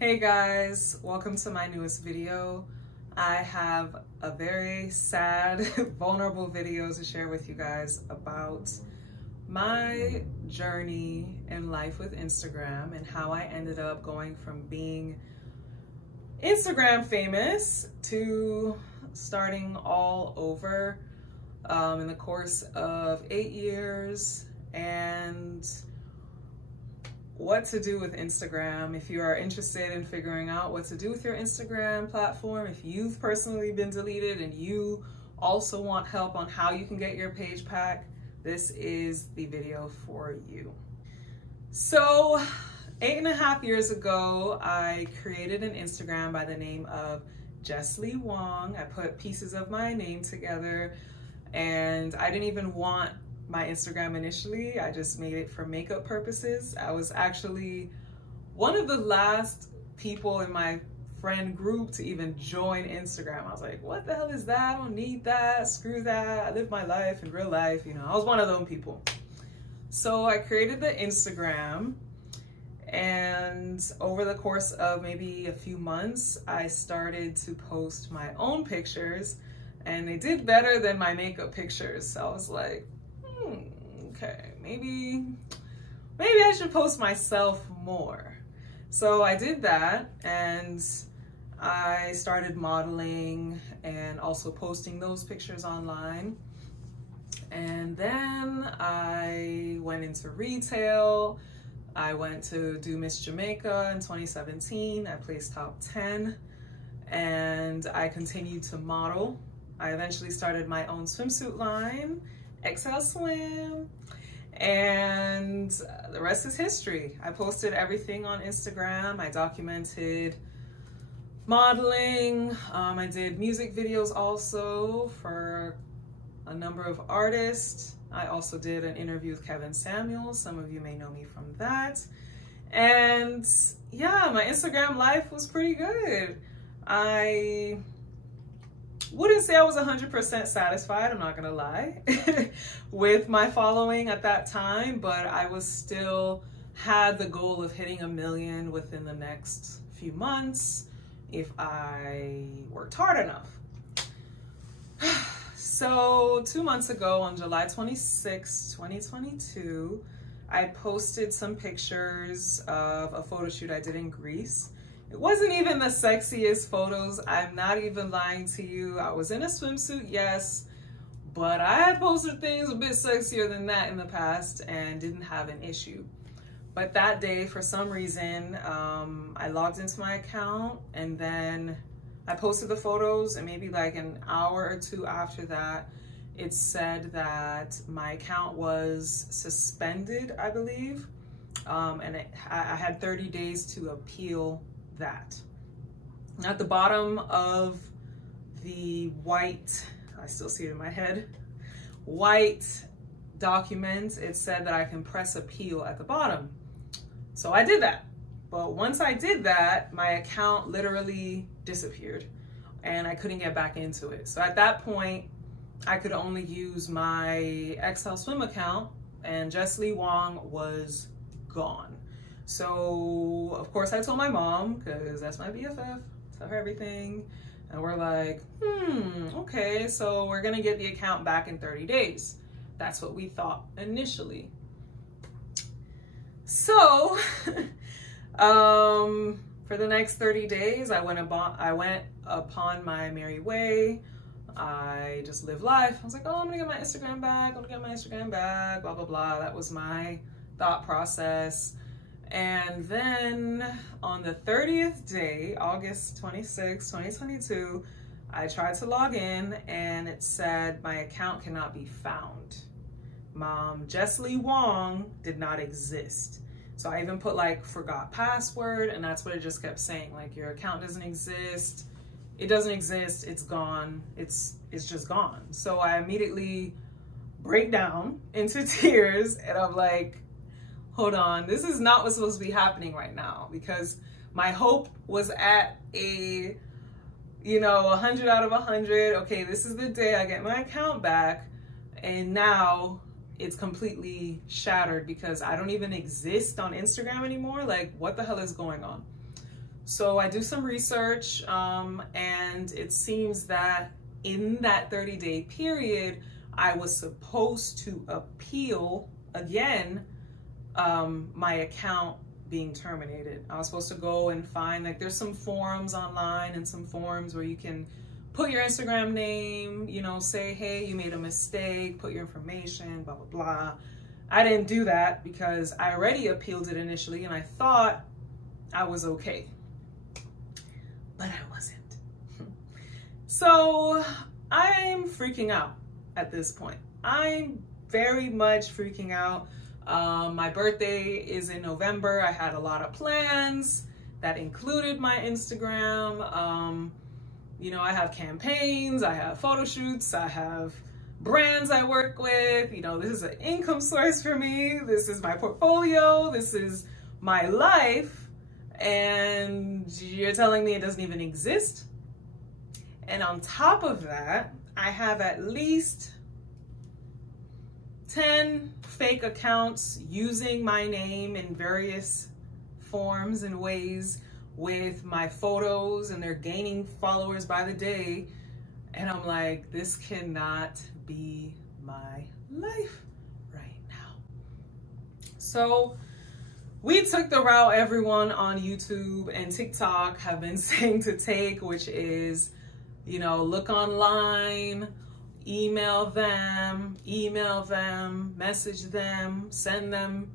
Hey guys, welcome to my newest video. I have a very sad, vulnerable video to share with you guys about my journey in life with Instagram and how I ended up going from being Instagram famous to starting all over in the course of 8 years, and what to do with Instagram. If you are interested in figuring out what to do with your Instagram platform, if you've personally been deleted and you also want help on how you can get your page back, this is the video for you. So 8.5 years ago, I created an Instagram by the name of Jessie Wong. I put pieces of my name together, and I didn't even want my Instagram initially. I just made it for makeup purposes. I was actually one of the last people in my friend group to even join Instagram. I was like, what the hell is that? I don't need that, screw that. I live my life in real life, you know. I was one of those people. So I created the Instagram, and over the course of maybe a few months, I started to post my own pictures, and they did better than my makeup pictures. So I was like, okay, maybe I should post myself more. So I did that, and I started modeling and also posting those pictures online. And then I went into retail. I went to do Miss Jamaica in 2017. I placed top 10, and I continued to model. I eventually started my own swimsuit line, XL Swim, and the rest is history. I posted everything on Instagram. I documented modeling. I did music videos also for a number of artists. I also did an interview with Kevin Samuels. Some of you may know me from that. And yeah, my Instagram life was pretty good. I wouldn't say I was 100% satisfied, I'm not gonna lie, with my following at that time, but I was still had the goal of hitting 1 million within the next few months if I worked hard enough. So 2 months ago, on July 26, 2022, I posted some pictures of a photo shoot I did in Greece. It wasn't even the sexiest photos. I'm not even lying to you. I was in a swimsuit, yes, but I had posted things a bit sexier than that in the past and didn't have an issue. But that day, for some reason, I logged into my account, and then I posted the photos, and maybe like an hour or two after that, it said that my account was suspended, I believe, and I had 30 days to appeal that. At the bottom of the white, I still see it in my head, white document, it said that I can press appeal at the bottom. So I did that. But once I did that, my account literally disappeared and I couldn't get back into it. So at that point, I could only use my XL Swim account, and Jessie Wong was gone. So of course I told my mom, because that's my BFF, tell her everything. And we're like, okay, so we're gonna get the account back in 30 days. That's what we thought initially. So for the next 30 days, I went upon my merry way. I just lived life. I was like, oh, I'm gonna get my Instagram back. I'm gonna get my Instagram back, blah, blah, blah. That was my thought process. And then on the 30th day, August 26, 2022, I tried to log in, and it said my account cannot be found. Jessie Wong did not exist. So I even put like forgot password, and that's what it just kept saying. Like, your account doesn't exist. It doesn't exist. It's gone. It's just gone. So I immediately break down into tears, and I'm like, hold on, this is not what's supposed to be happening right now, because my hope was at a, 100 out of 100. Okay, this is the day I get my account back, and now it's completely shattered because I don't even exist on Instagram anymore. Like, what the hell is going on? So I do some research, and it seems that in that 30-day period, I was supposed to appeal again my account being terminated. I was supposed to go and find, like, there's some forums online and some forums where you can put your Instagram name, you know, say, hey, you made a mistake, put your information, blah, blah, blah. I didn't do that because I already appealed it initially and I thought I was okay, but I wasn't. So I'm freaking out at this point. I'm very much freaking out. My birthday is in November. I had a lot of plans that included my Instagram. You know, I have campaigns, I have photo shoots, I have brands I work with. You know, this is an income source for me. This is my portfolio. This is my life. And you're telling me it doesn't even exist? And on top of that, I have at least 10 fake accounts using my name in various forms and ways with my photos, and they're gaining followers by the day. And I'm like, this cannot be my life right now. So we took the route everyone on YouTube and TikTok have been saying to take, which is, you know, look online, email them, message them, send them.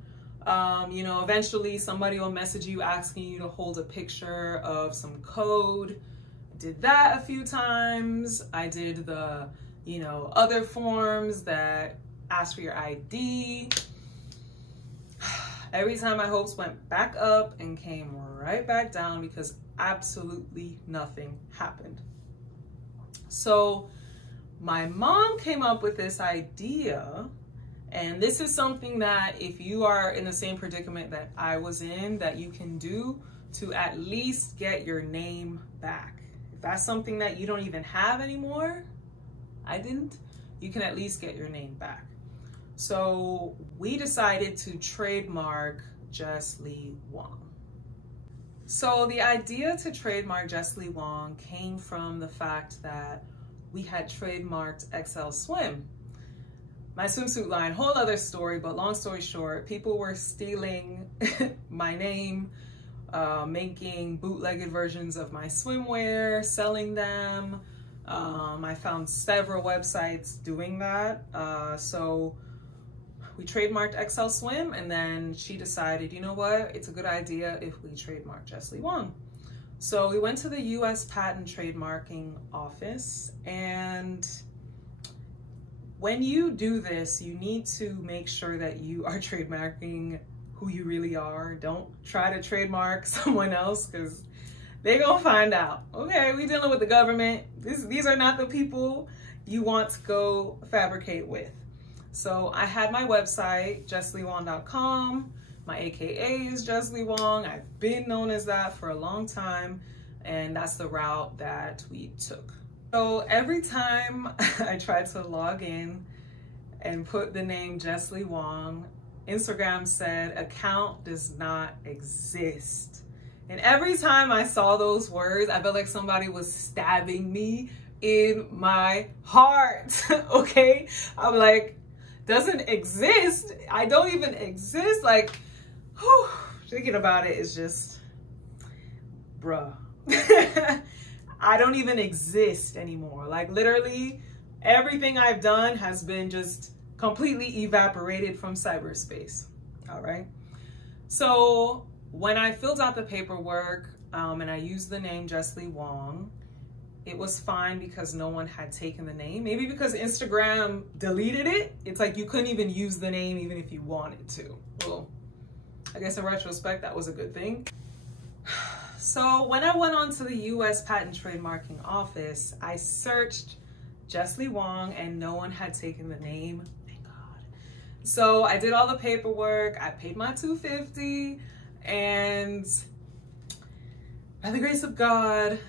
You know, eventually somebody will message you asking you to hold a picture of some code. I did that a few times. I did the, you know, other forms that ask for your ID. Every time my hopes went back up and came right back down because absolutely nothing happened. So my mom came up with this idea, and this is something that if you are in the same predicament that I was in, that you can do to at least get your name back. If that's something that you don't even have anymore, I didn't, you can at least get your name back. So we decided to trademark Jeslie Wong. So the idea to trademark Jeslie Wong came from the fact that we had trademarked XL Swim, my swimsuit line. Whole other story, but long story short, people were stealing my name, making bootlegged versions of my swimwear, selling them. I found several websites doing that. So we trademarked XL Swim, and then she decided, you know what, it's a good idea if we trademark Jeslie Wong. So we went to the US Patent Trademarking Office, and when you do this, you need to make sure that you are trademarking who you really are. Don't try to trademark someone else, because they're gonna find out. Okay, we dealing with the government. These are not the people you want to go fabricate with. So I had my website, JeslieWong.com. My AKA is Jeslie Wong. I've been known as that for a long time, and that's the route that we took. So every time I tried to log in and put the name Jeslie Wong, Instagram said account does not exist. And every time I saw those words, I felt like somebody was stabbing me in my heart. Okay, I'm like, doesn't exist. I don't even exist. Like, whew, thinking about it is just, bruh. I don't even exist anymore. Like, literally everything I've done has been just completely evaporated from cyberspace. All right. So when I filled out the paperwork and I used the name Jeslie Wong, it was fine because no one had taken the name. Maybe because Instagram deleted it. It's like you couldn't even use the name even if you wanted to. Well, I guess in retrospect, that was a good thing. So when I went on to the US Patent Trademarking Office, I searched Jeslie Wong and no one had taken the name. Thank God. So I did all the paperwork. I paid my $250, and by the grace of God,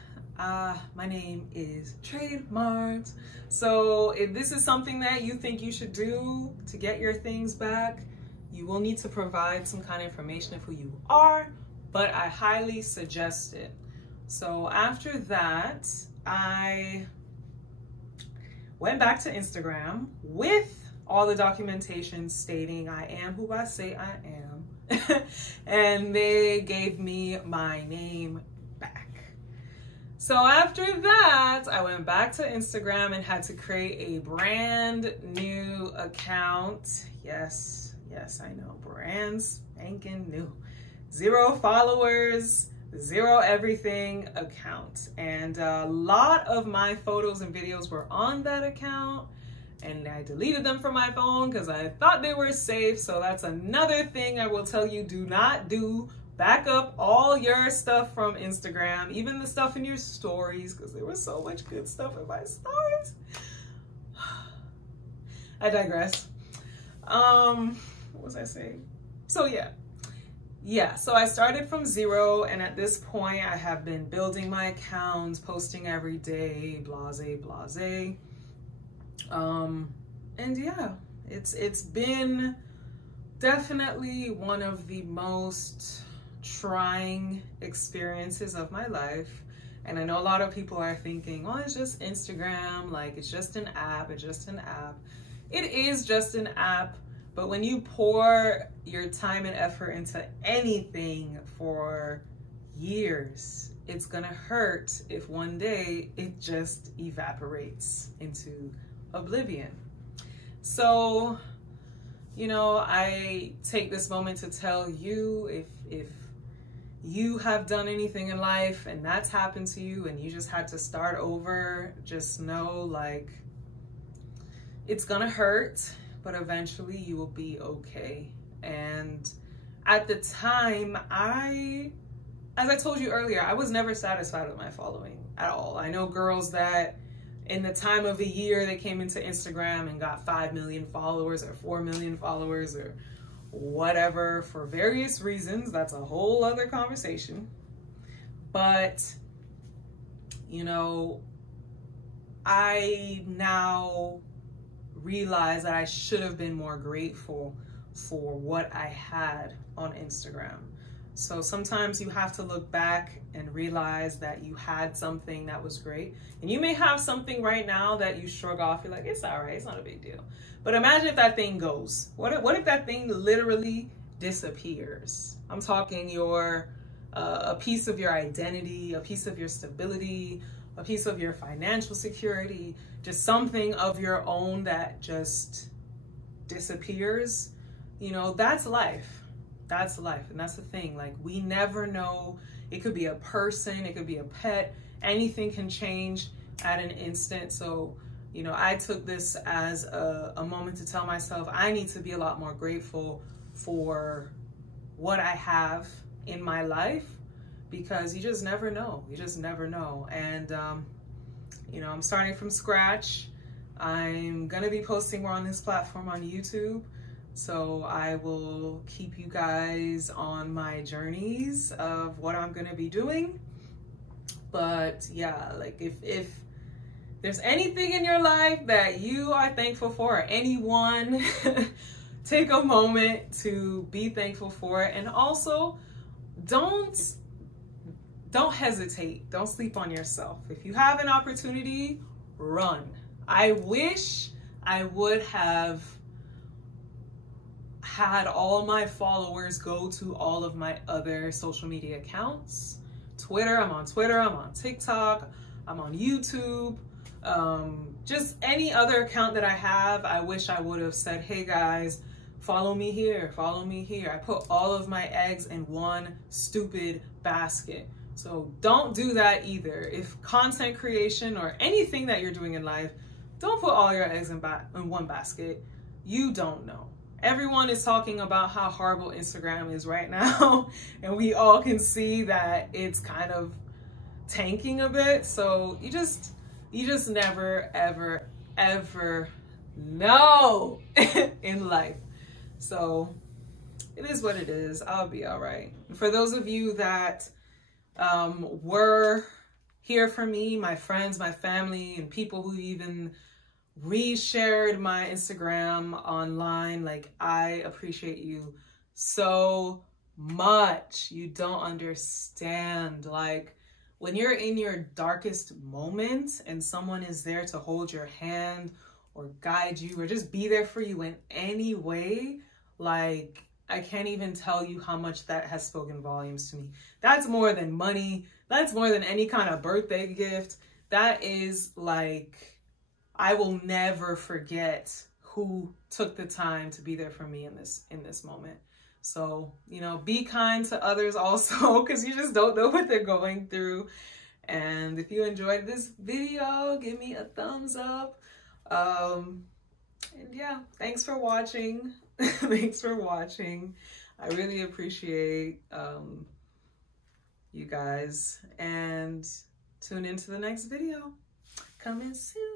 my name is trademarked. So if this is something that you think you should do to get your things back, you will need to provide some kind of information of who you are, but I highly suggest it. So after that, I went back to Instagram with all the documentation stating I am who I say I am. And they gave me my name back. So after that, I went back to Instagram and had to create a brand new account. Yes, I know, brand spanking new. 0 followers, 0 everything account. And a lot of my photos and videos were on that account, and I deleted them from my phone because I thought they were safe. So that's another thing I will tell you, do not do. Back up all your stuff from Instagram, even the stuff in your stories, because there was so much good stuff in my stories. I digress. What was I saying? So yeah, so I started from 0, and at this point I have been building my accounts, posting every day, blase. And yeah, it's been definitely one of the most trying experiences of my life. And I know a lot of people are thinking, oh, it's just Instagram, like it's just an app, It is just an app, but when you pour your time and effort into anything for years, it's gonna hurt if one day it just evaporates into oblivion. So, you know, I take this moment to tell you, if you have done anything in life and that's happened to you and you just had to start over, just know, like, it's gonna hurt, but eventually you will be okay. And at the time, as I told you earlier, I was never satisfied with my following at all. I know girls that in the time of a year, they came into Instagram and got 5 million followers or 4 million followers or whatever for various reasons. That's a whole other conversation. But, you know, I now realize that I should have been more grateful for what I had on Instagram. So sometimes you have to look back and realize that you had something that was great. And you may have something right now that you shrug off. You're like, it's all right, it's not a big deal. But imagine if that thing goes. What if that thing literally disappears? I'm talking a piece of your identity, a piece of your stability, a piece of your financial security, just something of your own that just disappears. You know, that's life. That's life. And that's the thing. Like, we never know. It could be a person, it could be a pet. Anything can change at an instant. So, you know, I took this as a moment to tell myself I need to be a lot more grateful for what I have in my life, because you just never know. You just never know. And, you know, I'm starting from scratch. I'm going to be posting more on this platform on YouTube. So I will keep you guys on my journeys of what I'm going to be doing. But yeah, like if there's anything in your life that you are thankful for, or anyone, take a moment to be thankful for it. And also, don't hesitate. Don't sleep on yourself. If you have an opportunity, run. I wish I would have had all my followers go to all of my other social media accounts. Twitter, I'm on TikTok, I'm on YouTube. Just any other account that I have, I wish I would have said, hey guys, follow me here, follow me here. I put all of my eggs in one stupid basket. So don't do that either. If content creation or anything that you're doing in life, don't put all your eggs in one basket. You don't know. Everyone is talking about how horrible Instagram is right now, and we all can see that it's kind of tanking a bit. So you just never, ever, ever know in life. So it is what it is. I'll be all right. For those of you that were here for me, my friends, my family, and people who even reshared my Instagram online, like, I appreciate you so much. You don't understand. Like, when you're in your darkest moment and someone is there to hold your hand or guide you or just be there for you in any way, like, I can't even tell you how much that has spoken volumes to me. That's more than money. That's more than any kind of birthday gift. That is like, I will never forget who took the time to be there for me in this moment. So, you know, be kind to others also, because you just don't know what they're going through. And if you enjoyed this video, give me a thumbs up. And yeah, thanks for watching. Thanks for watching. I really appreciate you guys, and tune into the next video coming soon.